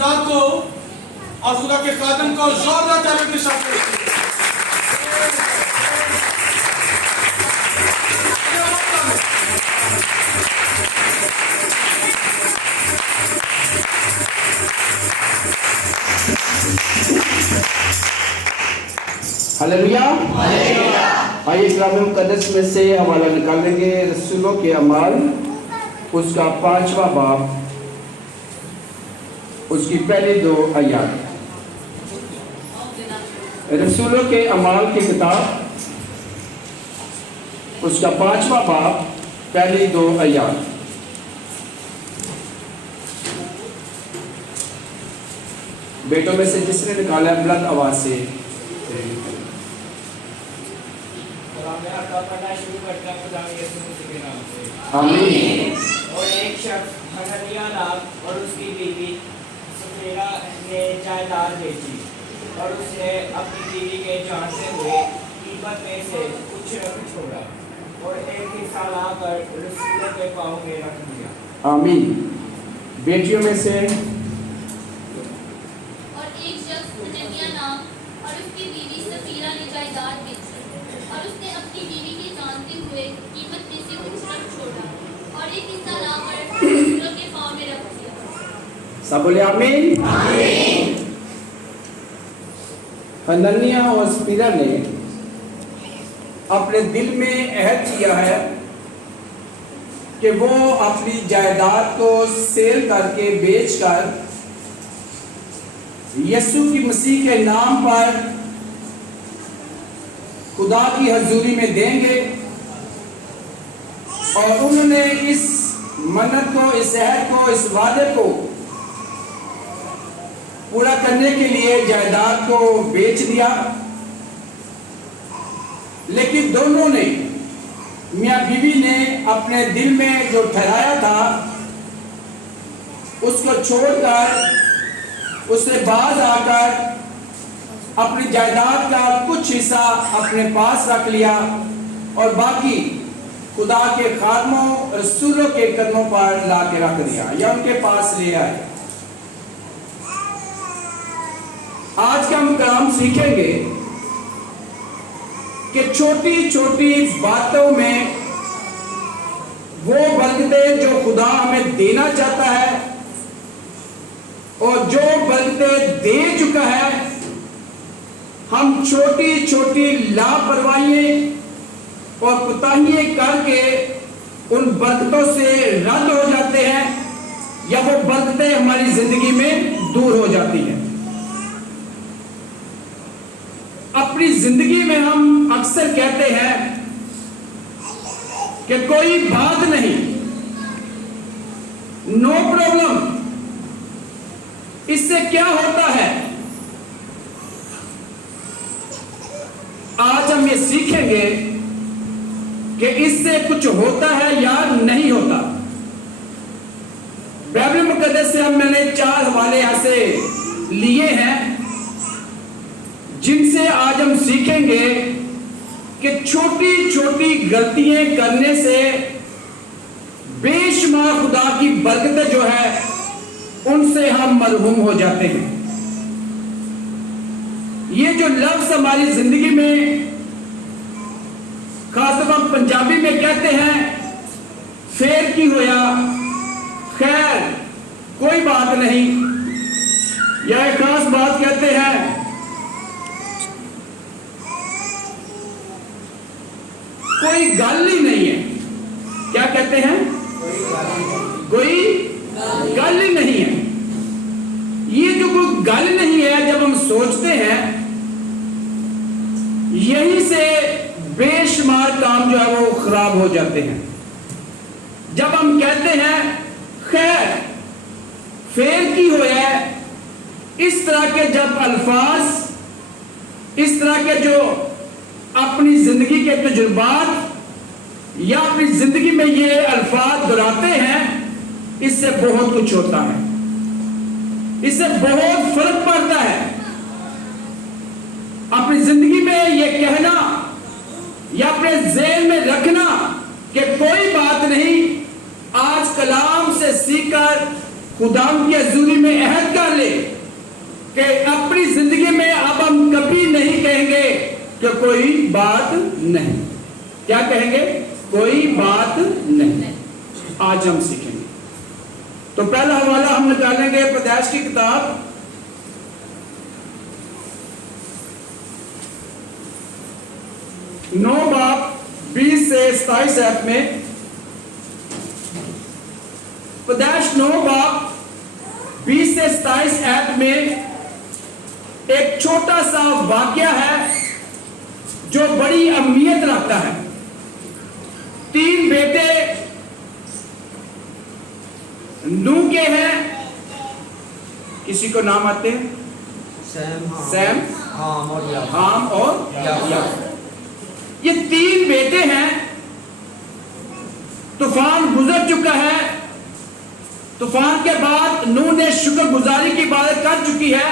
खुदा को और खुदा के खादम को जोरदार तालियों के साथ हालेलुया। आइए कलाम मुकद्दस में से हवाला निकालेंगे रसूलों के अमाल उसका 5वां बाब उसकी पहली 2 आयत। रसूलों के अमाल की किताब उसका 5वां बाब पहली 2 आयत। बेटों में से जिसने निकाला बुलंद आवाज से शुरू करता खुदा यीशु मसीह के नाम से आमीन। और एक शख्स हननिया नाम और उसकी बीवी सफेरा ने जायदाद बेची और उसने अपनी बीवी के जानते हुए कीमत में से कुछ रख छोड़ा और एक हिस्सा लाकर रसूलों के पाँव में रख दिया। आमीन। बेटियों में से और एक शख्स हननिया नाम और उसकी बीवी सफीरा ने जायदाद बेची और उसने अपनी बीवी के जानते हुए कीमत में से कुछ रख छोड़ा और एक हिस्सा लाकर रसूलों के पाँव में रख दिया। सब बोले आमीन। हननिया और सफीरा ने अपने दिल में अहद किया है कि वो अपनी जायदाद को सेल करके बेचकर यीशु की मसीह के नाम पर खुदा की हजूरी में देंगे। और उन्होंने इस मन्नत को, इस अहद को, इस वादे को पूरा करने के लिए जायदाद को बेच दिया। लेकिन दोनों ने, मियाँ बीवी ने अपने दिल में जो ठहराया था उसको छोड़कर उससे बाज आकर अपनी जायदाद का कुछ हिस्सा अपने पास रख लिया और बाकी खुदा के खादमों रसूलों के कदमों पर ला के रख दिया या उनके पास ले आए। आज का हम कलाम सीखेंगे कि छोटी छोटी बातों में वो बरकतें जो खुदा हमें देना चाहता है और जो बरकतें दे चुका है, हम छोटी छोटी लापरवाहियां और कोताहियां करके उन बरकतों से रद्द हो जाते हैं या वो बरकतें हमारी जिंदगी में दूर हो जाती हैं। अपनी जिंदगी में हम अक्सर कहते हैं कि कोई बात नहीं, नो प्रॉब्लम, इससे क्या होता है। आज हम ये सीखेंगे कि इससे कुछ होता है या नहीं होता। बाइबल मुकद्दस से मैंने 4 हवाले यहां से लिए हैं जिनसे आज हम सीखेंगे कि छोटी छोटी गलतियां करने से बेशुमार खुदा की बरकतें जो है उनसे हम मरहूम हो जाते हैं। ये जो लफ्ज हमारी जिंदगी में खासतौर पर पंजाबी में कहते हैं फेर की होया, खैर कोई बात नहीं, या एक खास बात कहते हैं कोई गल ही नहीं है। क्या कहते हैं? कोई गल ही नहीं है। ये जो कोई गल नहीं है, जब हम सोचते हैं, यहीं से बेशुमार काम जो है वो खराब हो जाते हैं। जब हम कहते हैं खैर फेर की होया, इस तरह के जब अल्फाज, इस तरह के जो अपनी जिंदगी के तजुर्बात या अपनी जिंदगी में ये अल्फाज दोहराते हैं, इससे बहुत कुछ होता है, इससे बहुत फर्क पड़ता है। अपनी जिंदगी में ये कहना या अपने ज़हन में रखना कि कोई बात नहीं, आज कलाम से सीखकर खुदा की हजूरी में अहद कर ले कि अपनी जिंदगी में अब हम कभी नहीं कहेंगे कि कोई बात नहीं। क्या कहेंगे? कोई बात नहीं। आज हम सीखेंगे। तो पहला हवाला हम निकालेंगे पैदाइश की किताब 9 बाब 20 से 27 ऐप में। पैदाइश 9 बाब 20 से 27 ऐप में एक छोटा सा वाक्या है जो बड़ी अहमियत रखता है। 3 बेटे नूह के हैं। किसी को नाम आते हैं? सैम, हाम और याफत। ये 3 बेटे हैं। तूफान गुजर चुका है। तूफान के बाद नूह ने शुक्रगुजारी की इबादत कर चुकी है।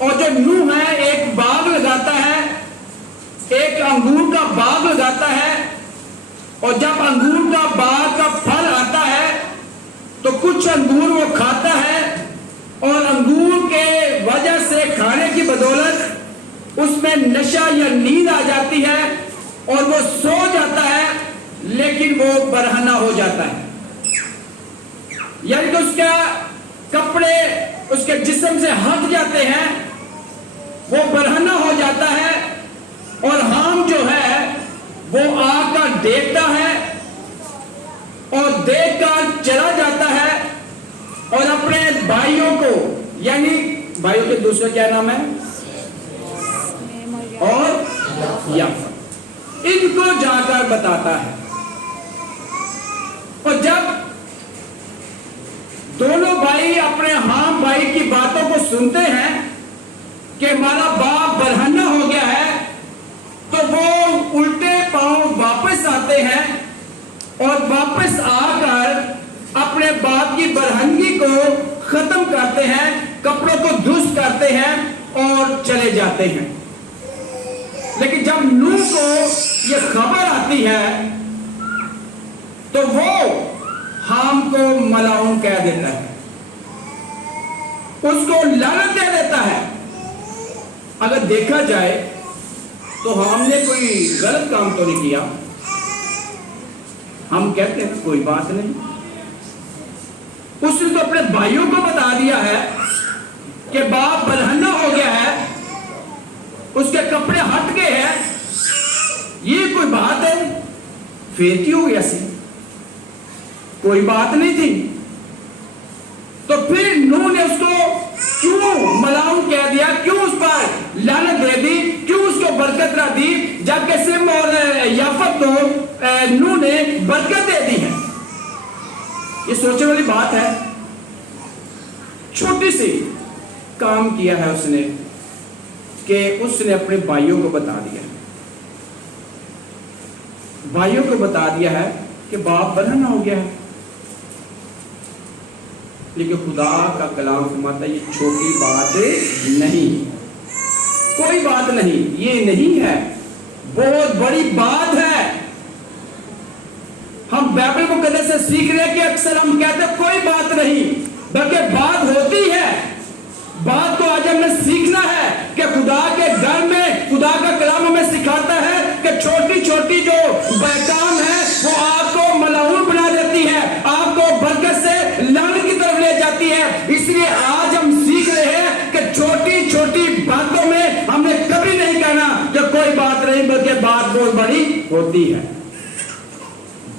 और जो नूह है एक बाग लगाता है, एक अंगूर का बाग लगाता है। और जब अंगूर का बाग का फल आता है तो कुछ अंगूर वो खाता है और अंगूर के वजह से खाने की बदौलत उसमें नशा या नींद आ जाती है और वो सो जाता है, लेकिन वो बरहना हो जाता है। यानी कि उसका कपड़े उसके जिस्म से हट जाते हैं, वो बरहना हो जाता है। और हाम जो है वो आग का देखता है और देखकर चला जाता है और अपने भाइयों को, यानी भाइयों के दूसरे क्या नाम है? और याफत, इनको जाकर बताता है। और जब दोनों भाई अपने हाम भाई की बातों को सुनते हैं कि हमारा बाप बरहना हो गया है, तो वो उल्टे पांव वापस आते हैं और वापस आकर अपने बाप की बरहनगी को खत्म करते हैं, कपड़ों को दुरुस्त करते हैं और चले जाते हैं। लेकिन जब नूह को यह खबर आती है तो वो हाम को मलाऊन कह देता है, उसको लानत दे देता है। अगर देखा जाए तो हमने कोई गलत काम तो नहीं किया। हम कहते हैं कोई बात नहीं। उसने तो अपने भाइयों को बता दिया है कि बाप बरहना हो गया है, उसके कपड़े हट गए हैं, ये कोई बात है? फिर क्यों हुई ऐसी? कोई बात नहीं थी। तो फिर नूह ने उसको क्यों मलाउन कह दिया? क्यों उस पर लानत दे दी? क्यों उसको बरकत ना दी? जबकि सिम और याफत को नूह ने बरकत दे दी है। ये सोचने वाली बात है। छोटी सी काम किया है उसने कि उसने अपने भाइयों को बता दिया, भाइयों को बता दिया है कि बाप बरहना हो गया है। लेकिन खुदा का कलाम फरमाता है ये छोटी बात नहीं, कोई बात नहीं, ये नहीं है, बहुत बड़ी बात है। हम बाइबल को कदर से सीख रहे हैं कि अक्सर हम कहते हैं कोई बात नहीं, बल्कि बात होती है। बात तो आज हमें सीखना है कि खुदा के घर में खुदा का कलाम हमें सिखाता है कि छोटी छोटी जो काम है वो आपको मलाऊन बना देती है, आपको बरकत से लानत की तरफ ले जाती है। इसलिए आज हम सीख रहे हैं कि छोटी छोटी बातों में हमने कभी नहीं कहना कि कोई बात नहीं, बल्कि बात बहुत बड़ी होती है।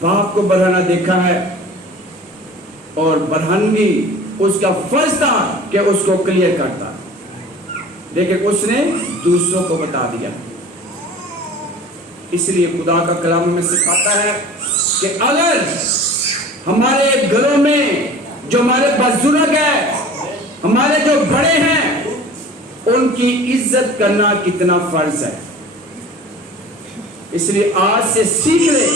बाप को बरहना देखा है और बरहनगी उसका फर्ज था कि उसको क्लियर करता, लेकिन उसने दूसरों को बता दिया। इसलिए खुदा का कलाम हमें सिखाता है कि अगर हमारे घरों में जो हमारे बुजुर्ग हैं, हमारे जो बड़े हैं, उनकी इज्जत करना कितना फर्ज है। इसलिए आज से सीख ले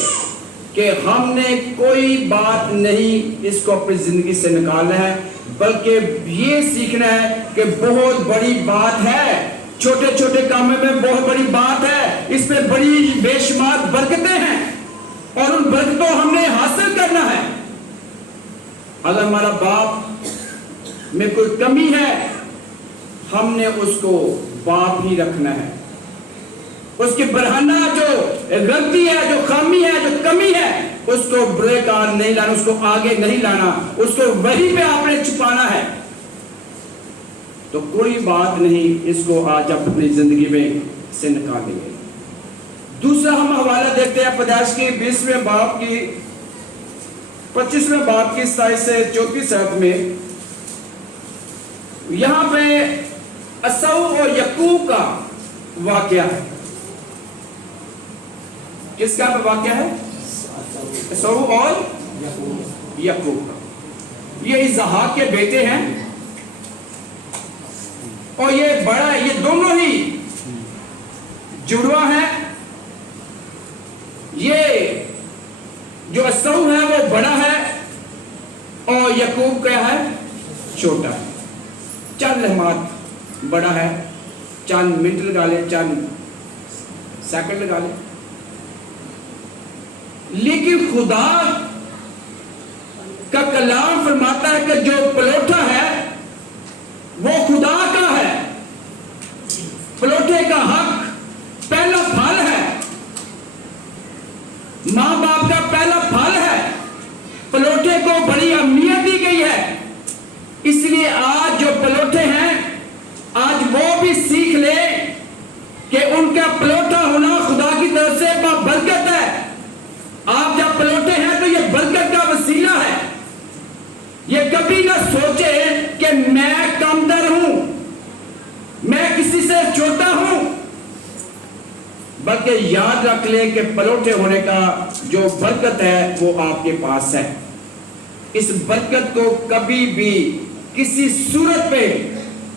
कि हमने कोई बात नहीं इसको अपनी जिंदगी से निकालना है, बल्कि ये सीखना है कि बहुत बड़ी बात है। छोटे छोटे कामों में बहुत बड़ी बात है, इसमें बड़ी बेशुमार बरकतें हैं और उन बरकतों हमने हासिल करना है। अगर हमारा बाप में कोई कमी है हमने उसको बाप ही रखना है। उसकी बरहाना जो गलती है, जो खामी है, जो कमी है, उसको बेकार नहीं लाना, उसको आगे नहीं लाना, उसको वहीं पे आपने छुपाना है। तो कोई बात नहीं, इसको आज अपनी जिंदगी में से निकालेंगे। दूसरा हम हवाला देखते हैं पैदाइश की 20वें बाब की 25वें बाब की 27 से 34 आयत में। यहां पे असऊ और यकूब का वाकया है। किसका वाकया है? असऊ और यकूब का। ये इसहाक के बेटे हैं और ये बड़ा है, ये दोनों ही जुड़वा है। ये जो असऊ है वो बड़ा है और यकूब क्या है? छोटा है। चंद लम्हात बड़ा है, चंद मिनट लगा ले, चंद सेकंड लगा ले, लेकिन खुदा का कलाम फरमाता है कि जो पलोठा है वो खुदा का है। पलोठे का हक पहला फल है, मां बाप का पहला फल है। पलोठे को बड़ी अहमियत दी गई है। इसलिए आज जो पलोठे हैं, आज वो भी सीख ले कि उनका पलोठा होना खुदा की तरफ से बरकत है। आप जब पलोठे हैं तो ये बरकत का वसीला है। ये कभी ना सोचे कि मैं कमतर हूं, मैं किसी से छोटा हूं, बल्कि याद रख ले कि पलोठे होने का जो बरकत है वो आपके पास है। इस बरकत को कभी भी किसी सूरत पे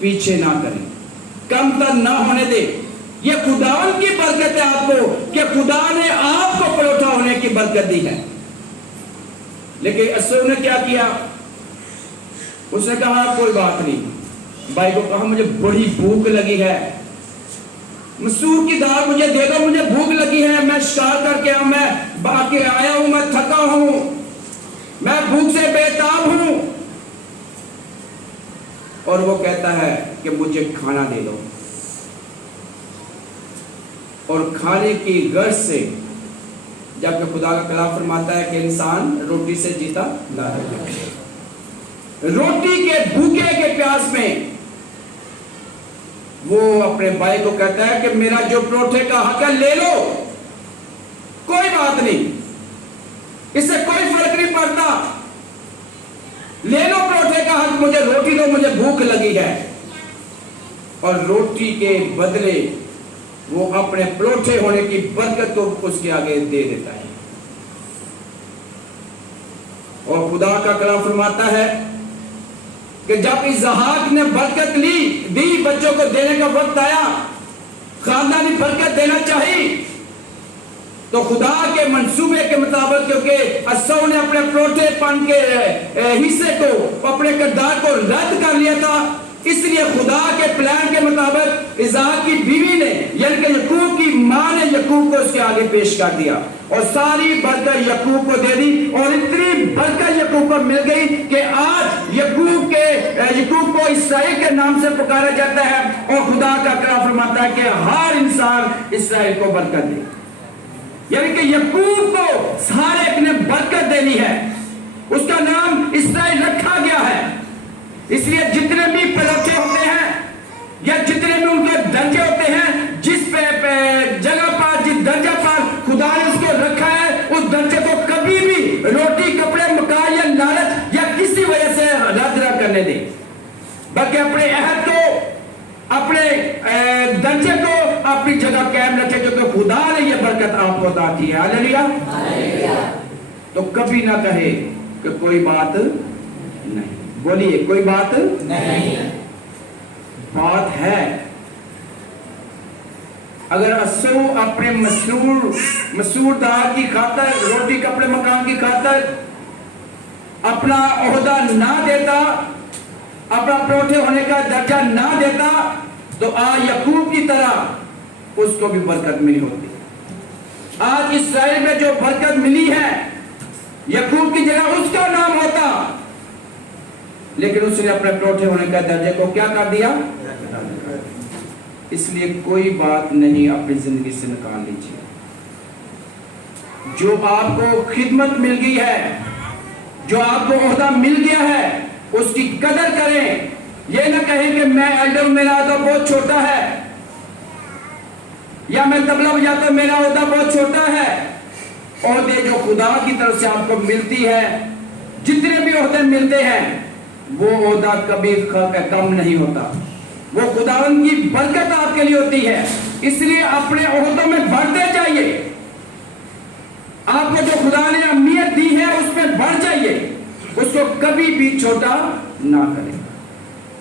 पीछे ना करें, कमतर ना होने दे। ये खुदावन की बरकत है आपको कि खुदा ने आपको पलोठा होने की बरकत दी है। लेकिन असू ने क्या किया? उसने कहा कोई बात नहीं। भाई को कहा मुझे बड़ी भूख लगी है, मसूर की दाल मुझे दे दो, मुझे भूख लगी है, मैं शिकार करके आया, मैं बाकी आया हूं, मैं थका हूं, मैं भूख से बेताब हूं। और वो कहता है कि मुझे खाना दे दो। और खाने की गर्ज से, जबकि खुदा का कलाम फरमाता है कि इंसान रोटी से जीता ना रहे। रोटी के भूखे के प्यास में वो अपने भाई को कहता है कि मेरा जो परोठे का हक है ले लो, कोई बात नहीं, इससे कोई फर्क नहीं पड़ता, ले लो परोठे का हक, मुझे रोटी दो, मुझे भूख लगी है। और रोटी के बदले वो अपने परोठे होने की बरकत को उसके आगे दे देता है। और खुदा का कलाम फरमाता है कि जब इसहाक ने बरकत दी, बच्चों को देने का वक्त आया, खानदानी बरकत देना चाहिए, तो खुदा के मंसूबे के मुताबिक, क्योंकि असऊ ने अपने परोठेपन के हिस्से को, अपने किरदार को रद्द कर लिया था, इसलिए खुदा के प्लान के मुताबिक इसहाक की बीवी ने, यानी कि यकूब की मां ने यकूब को उसके आगे पेश कर दिया और सारी बरकत यकूब को दे दी। और इतनी बरकत यकूब को मिल गई कि आज यकूब को इसराइल के नाम से पुकारा जाता है। और खुदा का कलाम फरमाता है कि हर इंसान इसराइल को बरकत दे, यानी कि यकूब को सारे ने बरकत देनी है। उसका नाम इसराइल रखा गया है। इसलिए जितने भी पलोठे होते हैं या जितने भी उनके दर्जे होते हैं, जिस पे जगह पर, जिस दर्जा पर खुदा ने उसको रखा है, उस दर्जे को कभी भी रोटी, कपड़े, मकान या लालच या किसी वजह से रद्द न करने दे, बल्कि अपने अहद को, अपने दर्जे को अपनी जगह कायम रखे, क्योंकि खुदा ने यह बरकत आपको अता की है। हालेलुया। तो कभी ना कहे कि कोई बात नहीं, बोलिए कोई बात नहीं, बात है। अगर असू अपने मसूर दाल की खातर, रोटी, कपड़े, मकान की खातर अपना ओहदा ना देता, अपना परोठे होने का दर्जा ना देता, तो आज यकूब की तरह उसको भी बरकत मिली होती। आज इसराइल में जो बरकत मिली है, यकूब की जगह उसका नाम होता, लेकिन उसने अपने परोठे होने का दर्जे को क्या कर दिया? अता है। इसलिए कोई बात नहीं अपनी जिंदगी से निकाल लीजिए। जो आपको खिदमत मिल गई है, जो आपको ओहदा मिल गया है, उसकी कदर करें। ये ना कहें कि मैं एल्डर, मेरा ओहदा बहुत छोटा है, या मैं तबला बजाता हूं, मेरा ओहदा बहुत छोटा है। ओहदे जो खुदा की तरफ से आपको मिलती है, जितने भी ओहदे मिलते हैं, वो ओहदा कभी कम नहीं होता। वो खुदावंद की बरकत आपके लिए होती है। इसलिए अपने ओहदों में बढ़ते जाइए। आपको जो खुदा ने अहमियत दी है उसमें बढ़ जाइए, उसको कभी भी छोटा ना करें,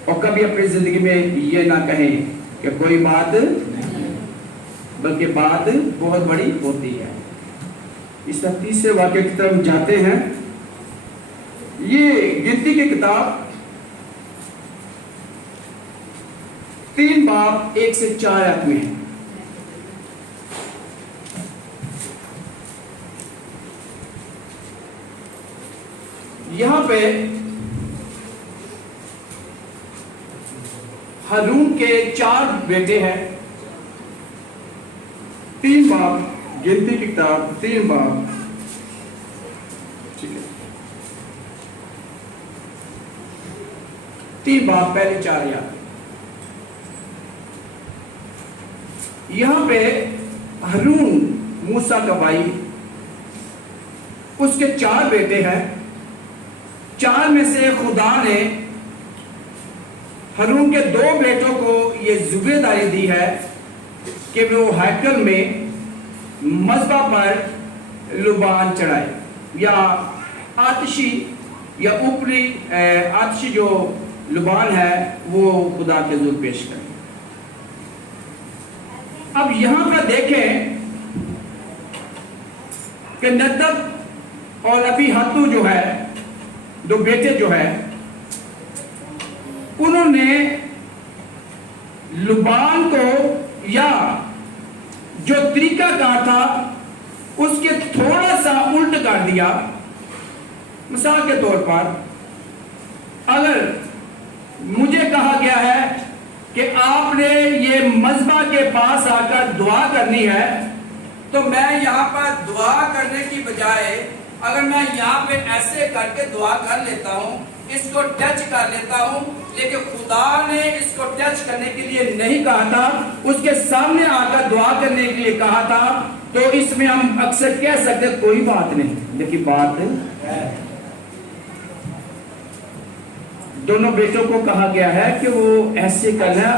और कभी अपनी जिंदगी में ये ना कहें कि कोई बात नहीं, बल्कि बात बहुत बड़ी होती है। इस तीसरे वाक्य की तरफ जाते हैं। ये गिनती की किताब 3 बाब 1 से 4 आयत में है। यहां पे हारून के 4 बेटे हैं। 3 बाब, गिनती की किताब 3 बाब, ठीक है, 3 बाब पहले 4 आयत। यहां पे हारून मूसा का भाई, उसके 4 बेटे हैं। 4 में से खुदा ने हारून के 2 बेटों को ये जिम्मेदारी दी है कि वो हैकल में मज़बा पर लुबान चढ़ाए, या आतिशी या ऊपरी आतिशी जो लुबान है वो खुदा के हुजूर पेश करें। अब यहां पर देखें कि नदब और अबीहतू जो है, 2 बेटे जो है, उन्होंने लुबान को, या जो तरीकाकार था उसके थोड़ा सा उल्ट कर दिया। मिसाल के तौर पर, अगर मुझे कहा गया है कि आपने ये मज़बा के पास आकर दुआ करनी है, तो मैं यहां पर दुआ करने की बजाय अगर मैं यहाँ पे ऐसे करके दुआ कर लेता हूँ, इसको टच कर लेता हूँ, लेकिन खुदा ने इसको टच करने के लिए नहीं कहा था, उसके सामने आकर दुआ करने के लिए कहा था, तो इसमें हम अक्सर कह सकते कोई बात नहीं, लेकिन बात है। दोनों बेटों को कहा गया है कि वो ऐसे करना,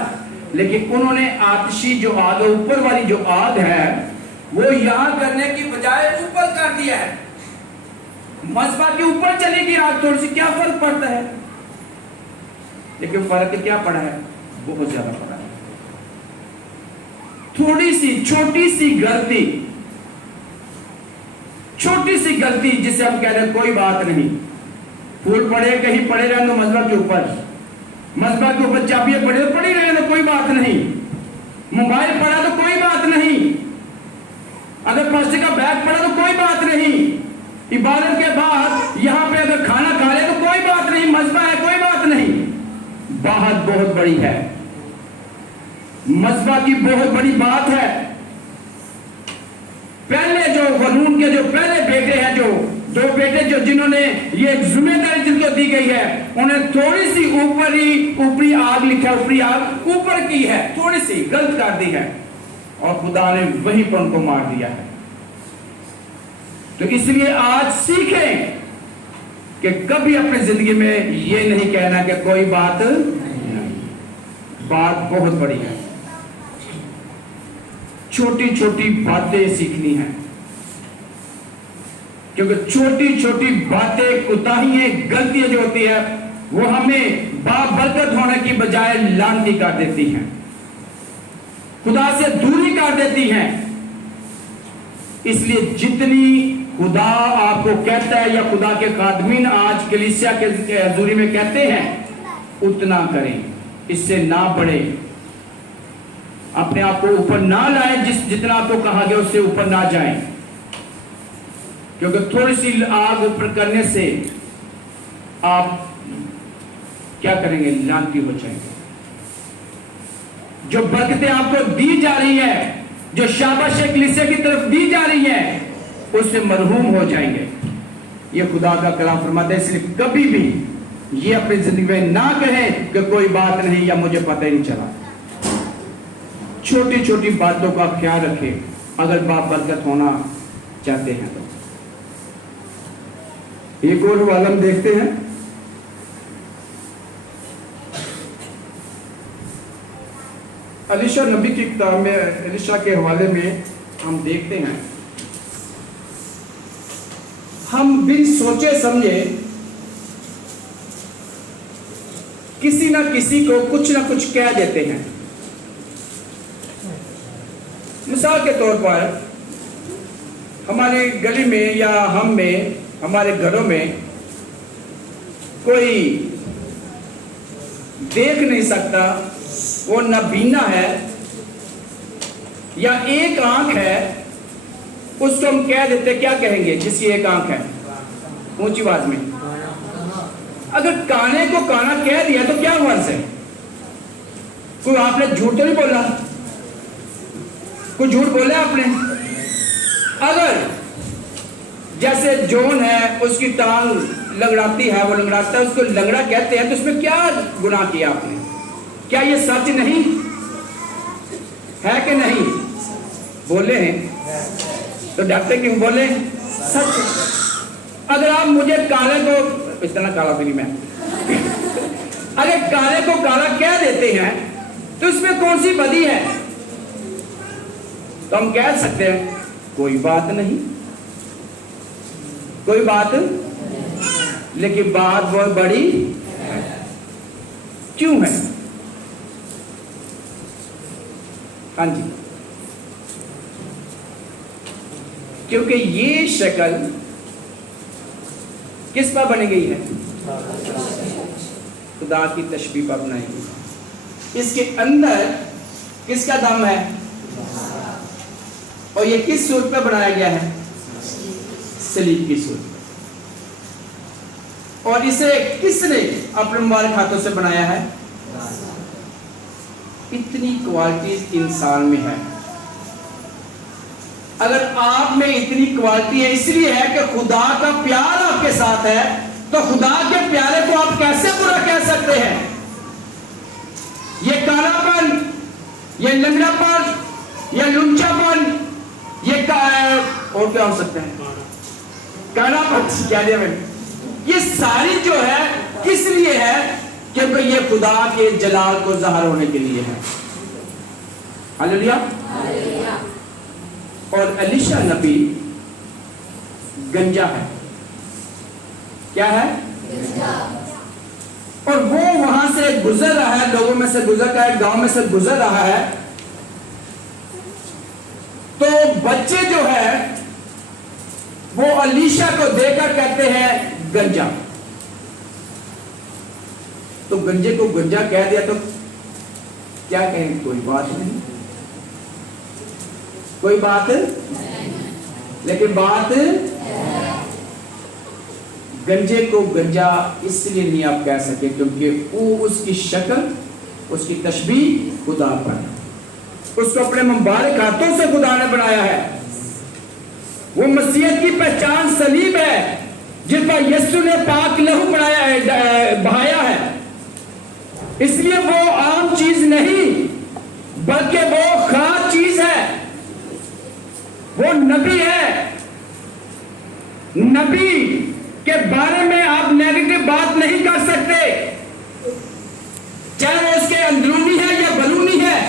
लेकिन उन्होंने आतिशी जो आग, ऊपर वाली जो आग है, वो यहां करने की बजाय ऊपर कर दिया है। मज़बा के ऊपर चलेगी आग थोड़ी सी, क्या फर्क पड़ता है? लेकिन फर्क क्या पड़ा है? बहुत ज्यादा पड़ा है। थोड़ी सी छोटी सी गलती, छोटी सी गलती जिसे हम कह रहे हैं कोई बात नहीं, फूल पड़े कहीं पड़े रहे तो मज़बा के ऊपर, मज़बा के ऊपर चाबियां पड़े तो पड़ी रहे तो कोई बात नहीं, मोबाइल पड़ा तो कोई बात नहीं, अगर प्लास्टिक का बैग पड़ा तो कोई बात नहीं, इबादत के बाद यहां पे अगर खाना खा ले तो कोई बात नहीं, मज़बा है कोई बात नहीं। बात बहुत बड़ी है, मज़बा की बहुत बड़ी बात है। पहले जो हारून के जो पहले बेटे हैं, जो 2 बेटे जो जिन्होंने ये जिम्मेदारी जिनको दी गई है, उन्हें थोड़ी सी ऊपरी आग लिखा, ऊपरी आग ऊपर की है, थोड़ी सी गलत कर दी है, और खुदा ने वहीं पर उनको मार दिया है। तो इसलिए आज सीखें कि कभी अपनी जिंदगी में ये नहीं कहना कि कोई बात नहीं, बात बहुत बड़ी है। छोटी छोटी बातें सीखनी है, क्योंकि छोटी छोटी बातें, कोताहियां, गलतियां जो होती है, वो हमें बाबरकत होने की बजाय लानती कर देती हैं, खुदा से दूरी कर देती हैं। इसलिए जितनी खुदा आपको कहता है, या खुदा के खादमीन आज कलीसिया के हजूरी में कहते हैं, उतना करें, इससे ना बढ़े, अपने आप को ऊपर ना लाएं, जितना आपको कहा गया उससे ऊपर ना जाएं, क्योंकि थोड़ी सी आग ऊपर करने से आप क्या करेंगे? लानती हो जाएंगे। जो बरकतें आपको दी जा रही है, जो शाबाश कलीसिया की तरफ दी जा रही है, उससे मरहूम हो जाएंगे। ये खुदा का कलाम फरमाता है। इसलिए कभी भी ये अपनी जिंदगी में ना कहें कि कोई बात नहीं या मुझे पता ही नहीं चला। छोटी छोटी बातों का ख्याल रखें अगर बाप बरकत होना चाहते हैं तो। एक और हवाला हम देखते हैं। एलीशा नबी की किताब में एलीशा के हवाले में हम देखते हैं, हम बिन सोचे समझे किसी ना किसी को कुछ ना कुछ कह देते हैं। मिसाल के तौर पर हमारी गली में या हम में, हमारे घरों में कोई देख नहीं सकता, वो नाबीना है या एक आंख है, उसको हम कह देते, क्या कहेंगे जिसकी एक आंख है? ऊंची आवाज में। अगर काने को काना कह दिया तो क्या वर्ष है? कोई आपने झूठ तो नहीं बोला? कोई झूठ बोला आपने? अगर जैसे जोन है उसकी टांग लंगड़ाती है, वो लंगड़ाता है, उसको लंगड़ा कहते हैं, तो उसमें क्या गुनाह किया आपने? क्या ये सच नहीं है कि नहीं? बोले हैं तो डरते क्यों? बोले सच। अगर आप मुझे काले को, इतना काला भी नहीं मैं, अगर काले को काला कह देते हैं तो उसमें कौन सी बदी है? तो हम कह सकते हैं कोई बात नहीं, कोई बात, लेकिन बात बहुत बड़ी क्यों है? हाँ जी, क्योंकि ये शक्ल किस पर बनी गई है? खुदा की तशबीह पर बनाई गई। इसके अंदर किसका दम है? और ये किस सूरत पे बनाया गया है? सलीब की सूरत पे। और इसे किसने अपने मुबारक हाथों से बनाया है? इतनी क्वालिटीज इंसान में है। अगर आप में इतनी क्वालिटी है, इसलिए है कि खुदा का प्यार आपके साथ है, तो खुदा के प्यारे को आप कैसे बुरा कह सकते हैं? ये कालापन, ये लंगड़ापन, ये लुच्चापन, ये और क्या हो सकता है? कालापन क्या दिया मैंने? ये सारी जो है किस लिए है? क्योंकि ये खुदा के जलाल को ज़ाहिर होने के लिए है। हालेलुया। और एलीशा नबी गंजा है। क्या है? गंजा। और वो वहां से गुजर रहा है, लोगों में से गुजर रहा है, गांव में से गुजर रहा है, तो बच्चे जो है वो एलीशा को देखकर कहते हैं गंजा। तो गंजे को गंजा कह दिया तो क्या कहें? कोई बात नहीं, कोई बात, लेकिन बात गंजे को गंजा इसलिए नहीं आप कह सके क्योंकि वो उसकी शक्ल, उसकी तशबीह खुदा पर है। उसको अपने मुबारक हाथों से खुदा ने बनाया है। वो मसीहत की पहचान सलीब है जिस पर यीशु ने पाक लहू बनाया है, बहाया है। इसलिए वो आम चीज नहीं बल्कि वो खास चीज है। वो नबी है। नबी के बारे में आप नेगेटिव बात नहीं कर सकते, चाहे वो उसके अंदरूनी है या बलूनी है।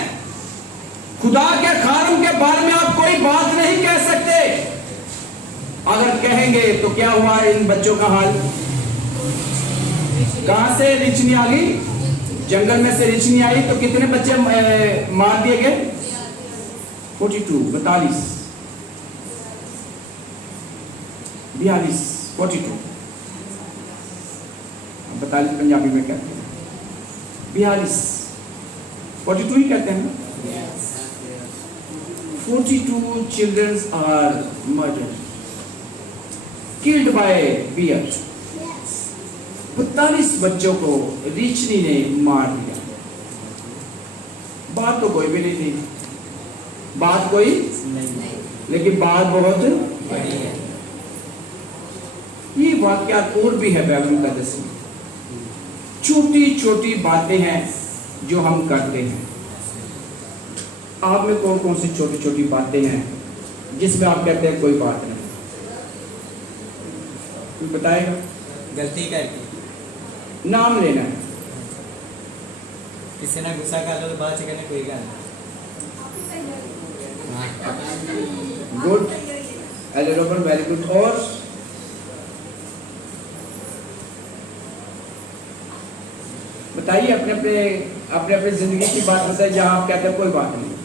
खुदा के खारम के बारे में आप कोई बात नहीं कह सकते। अगर कहेंगे तो क्या हुआ इन बच्चों का हाल? कहां से रिचनी आ गई? जंगल में से रिचनी आई तो कितने बच्चे मार दिए गए? 42, 42, 42, 42 पंजाबी में कहते हैं, 42, 42 ही कहते हैं ना। 42 children are murdered, killed by bear। 42 बच्चों को रीछनी ने मार दिया। बात तो कोई भी नहीं थी, बात कोई लेकिन बात बहुत बड़ी है। ये वाक्यात और भी है बाइबल मुकद्दस में। छोटी छोटी बातें हैं जो हम करते हैं। आप में कौन कौन सी छोटी छोटी बातें हैं जिसमें आप कहते हैं कोई बात नहीं? कोई बताएगा? गलती करके नाम लेना है। किसी ने गुस्सा कर लो तो बात करने कोई गल गुड, एलिरोबल, वेरी गुड। और बताइए अपने अपने जिंदगी की बात बताइए जहां आप कहते हैं कोई बात नहीं।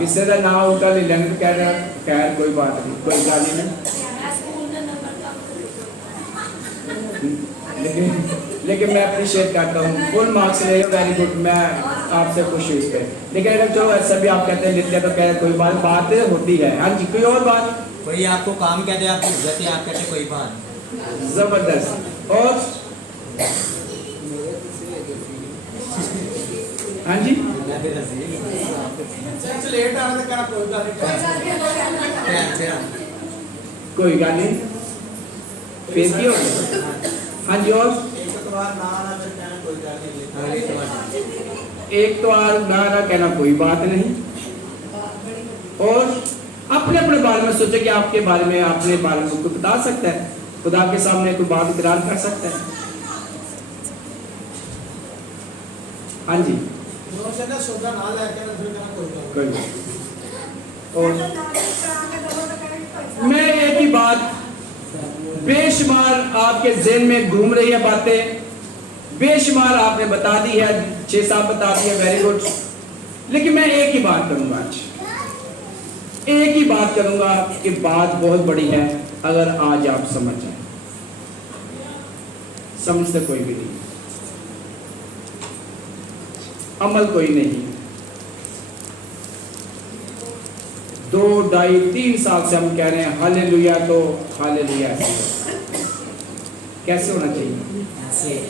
किसी का नाम उल्टा ले लेंगे तो कह रहा खैर कोई बात नहीं, कोई गाली नहीं। लेकिन मैं अप्रिशिएट करता हूँ, फुल मार्क्स ले, वेरी गुड, मैं आपसे खुश हूँ इस पर। लेकिन अगर जो ऐसा भी आप कहते हैं नित्य तो कह कोई बात होती है। हाँ जी, कोई और बात? कोई आपको काम कहते हैं, आपकी इज्जत है, आप कहते कोई बात। जबरदस्त। और हाँ जी, लेट आने तक कहना कोई गल नहीं। कोई गाल नहीं, फिर की हो गया? हाँ जी। और एक तो बार ना ना फिर कहना कोई गल नहीं। एक तो ना कहना कोई बात नहीं। और अपने अपने बारे में सोचे कि आपके बारे में, अपने बारे में कोई बता सकता है, खुदा के सामने कोई बात इकरार कर सकता है? हाँ जी, सौदा ना लेके ना फिर कहना कोई गल कोई बात। और मैं एक ही बात, बेशुमार आपके ज़हन में घूम रही है बातें, बेशुमार आपने बता दी है, 6-7 बता दी है, वेरी गुड। लेकिन मैं एक ही बात करूंगा आज, एक ही बात करूंगा कि बात बहुत बड़ी है। अगर आज आप समझ जाए, समझते कोई भी नहीं, अमल कोई नहीं। 2, 2.5, 3 साल से हम कह रहे हैं हालेलुया, तो हालेलुया कैसे होना चाहिए?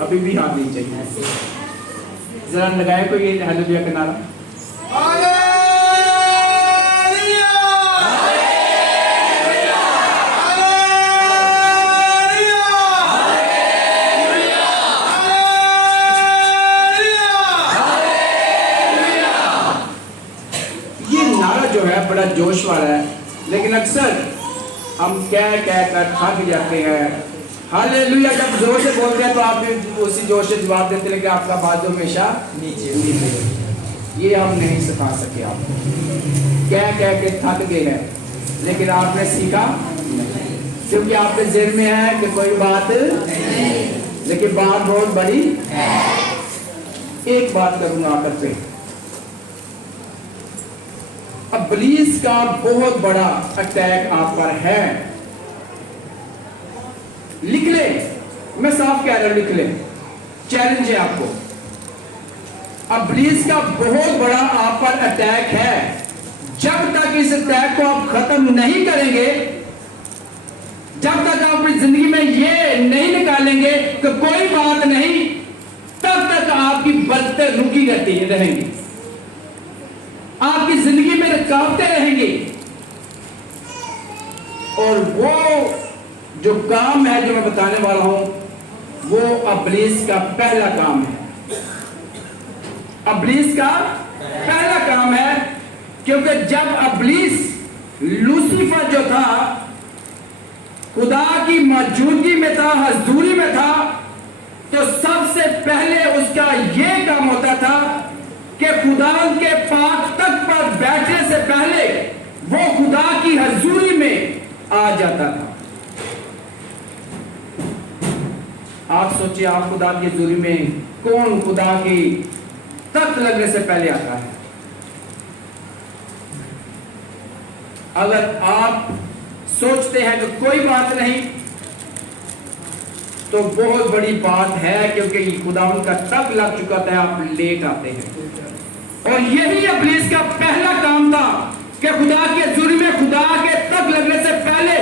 अभी भी हाथ नहीं चाहिए। जरा लगाए कोई ये हालेलुया का नारा। बड़ा जोश वाला है, लेकिन अक्सर हम कह कर थक जाते हैं। हालेलुया जब जोर से बोलते हैं तो आप भी उसी जोश से जवाब देते हैं, लेकिन आपका बाजू हमेशा नीचे। ये हम नहीं सिखा सके आपको, कह के थक गए हैं, लेकिन आपने सीखा क्योंकि आपके ज़हन में है कि कोई बात नहीं, लेकिन बात बहुत बड़ी। एक बात करूंगा आकर पे, इब्लीस का बहुत बड़ा अटैक आप पर है। लिख ले, मैं साफ कह रहा हूं, लिख ले, चैलेंज है आपको। इब्लीस का बहुत बड़ा आप पर अटैक है। जब तक इस अटैक को आप खत्म नहीं करेंगे, जब तक आप अपनी जिंदगी में ये नहीं निकालेंगे कि कोई बात नहीं, तब तक आपकी बरकतें रुकी रहती रहेंगी, आपकी जिंदगी में रुकावटें रहेंगी। और वो जो काम है जो मैं बताने वाला हूं, वो इब्लीस का पहला काम है। इब्लीस का पहला काम है, क्योंकि जब इब्लीस लूसीफर जो था खुदा की मौजूदगी में था, हजूरी में था, तो सबसे पहले उसका यह काम होता था कि खुदा के पाक तख्त पर बैठने से पहले वो खुदा की हजूरी में आ जाता था। आप सोचिए, आप खुदा की हजूरी में, कौन खुदा की तख्त लगने से पहले आता है? अगर आप सोचते हैं कि कोई बात नहीं, तो बहुत बड़ी बात है, क्योंकि खुदा उनका तख्त लग चुका था, आप लेट आते हैं। और यही इब्लीस का पहला काम था कि खुदा की हजूरी में खुदा के तख्त लगने से पहले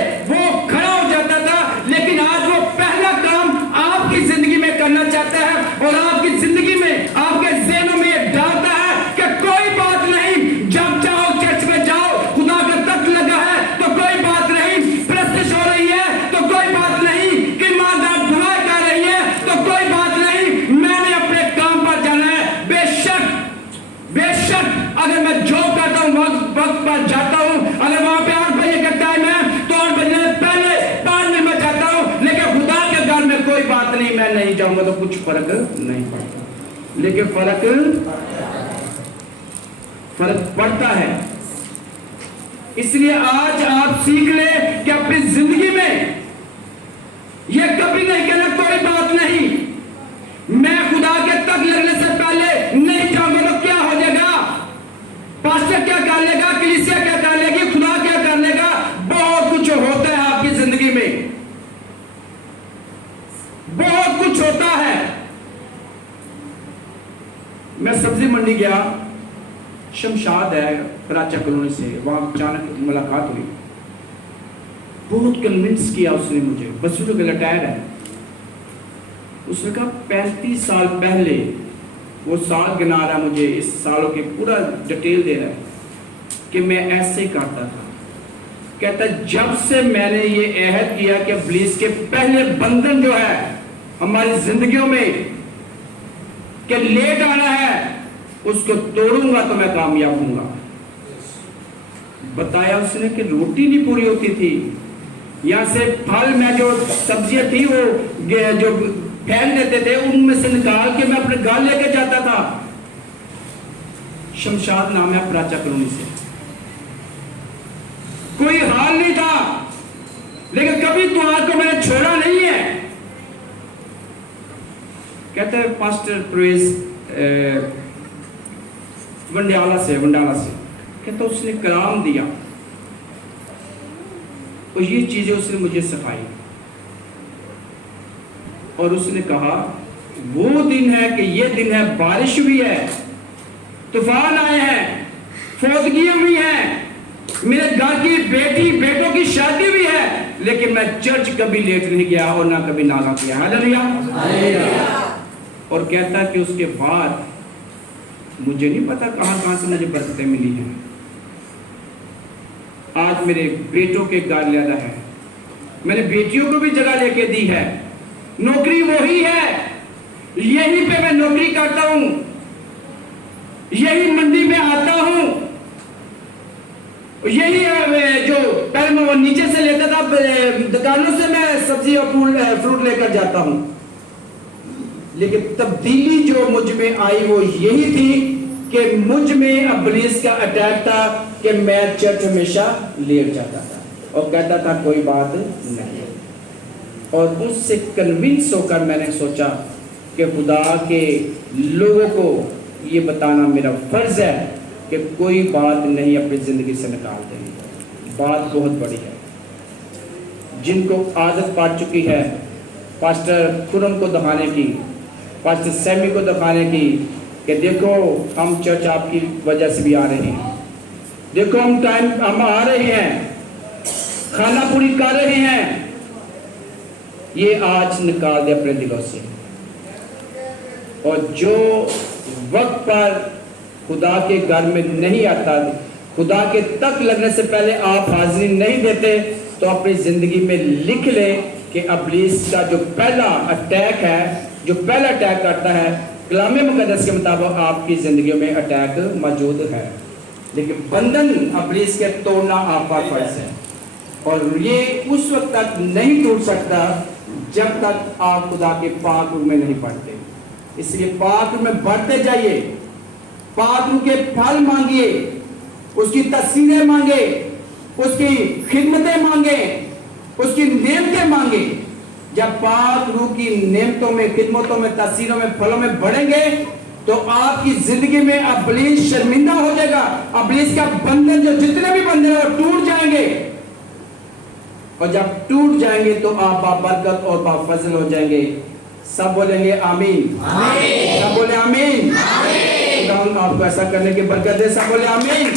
नहीं पड़ता, लेकिन फर्क पड़ता है। इसलिए आज आप सीख ले कि अपनी जिंदगी में यह कभी नहीं कहना कोई बात नहीं, मैं खुदा के तक लगने से पहले नहीं जाऊंगा तो क्या हो जाएगा, पास्टर क्या कर लेगा, कलीसिया क्या कर लेगी, खुदा क्या कर लेगा। बहुत कुछ होता है आपकी जिंदगी में, बहुत कुछ होता है। मैं सब्जी मंडी गया, शमशाद है कराचा कॉलोनी से, वहां अचानक मुलाकात हुई, बहुत कन्विंस किया उसने मुझे, बच्चों के लटायर है। उसने कहा 35 साल पहले, वो साल गिना रहा मुझे, इस सालों के पूरा डिटेल दे रहा है कि मैं ऐसे करता था। कहता जब से मैंने ये अहद किया कि इब्लीस के पहले बंधन जो है हमारी जिंदगियों में कि लेट आना है, उसको तोड़ूंगा तो मैं कामयाब हूंगा। बताया उसने कि रोटी नहीं पूरी होती थी, यहां से फल में जो सब्जियां थी वो जो फेंक देते थे, उनमें से निकाल के मैं अपने घर लेके जाता था। शमशाद नाम है प्राचा कॉलोनी से। कोई हाल नहीं था, लेकिन कभी तुम्हारे को मैंने छोड़ा नहीं है। कहते हैं पास्टर प्रेस वंडाला से कहता उसने कलाम दिया और ये चीजें उसने मुझे सिखाई, और उसने कहा वो दिन है कि ये दिन है, बारिश भी है, तूफान आए हैं, फौतगियां भी हैं, मेरे घर की बेटों की शादी भी है, लेकिन मैं चर्च कभी लेट नहीं गया और ना कभी नागा किया। हालेलुया। और कहता कि उसके बाद मुझे नहीं पता कहां से मुझे बरकतें मिली हैं। आज मेरे बेटों के घर लिया है, मैंने बेटियों को भी जगह लेके दी है, नौकरी वही है, यहीं पे मैं नौकरी करता हूं, यही मंडी में आता हूं, यही जो पहले मैं वो नीचे से लेता था, दुकानों से मैं सब्जी और फ्रूट लेकर जाता हूं। लेकिन तब्दीली जो मुझ में आई वो यही थी कि मुझ में इब्लीस का अटैक था कि मैं चर्च हमेशा लेट जाता था और कहता था कोई बात नहीं, और उससे कन्विंस होकर मैंने सोचा कि खुदा के लोगों को ये बताना मेरा फर्ज है कि कोई बात नहीं अपनी जिंदगी से निकाल देंगे। बात बहुत बड़ी है, जिनको आदत पड़ चुकी है पास्टर खुरम को दिखाने की, पास्टर सैमी को दिखाने की कि देखो हम चर्च आपकी वजह से भी आ रहे हैं, देखो हम आ रहे हैं, खाना पूरी कर रहे हैं, ये आज निकाल दे अपने दिलों से। और जो वक्त पर खुदा के घर में नहीं आता, खुदा के तक लगने से पहले आप हाजिरी नहीं देते, तो अपनी जिंदगी में लिख ले कि इब्लीस का जो पहला अटैक है, जो पहला अटैक करता है, कलामे मुकद्दस के मुताबिक आपकी जिंदगी में अटैक मौजूद है, लेकिन बंधन इब्लीस के तोड़ना आपका फर्ज है। और ये उस वक्त तक नहीं टूट सकता जब तक आप खुदा के पाक में नहीं पढ़ते। इसलिए पाक में बढ़ते जाइए, पाक के फल मांगिए, उसकी तस्वीरें मांगे, उसकी खिदमतें मांगे, उसकी नेमतें मांगे। जब पाक रूह की नेमतों में, खिदमतों में, तस्वीरों में, फलों में बढ़ेंगे तो आपकी जिंदगी में इब्लीस शर्मिंदा हो जाएगा। इब्लीस का बंधन, जो जितने भी बंधन है वो टूट जाएंगे, और जब टूट जाएंगे तो आप बाबरकत और बाफजल हो जाएंगे। सब बोलेंगे आमीन, आमीन। सब बोले आमीन, आमीन। आपको ऐसा करने की बरकत दे। सब बोले आमीन।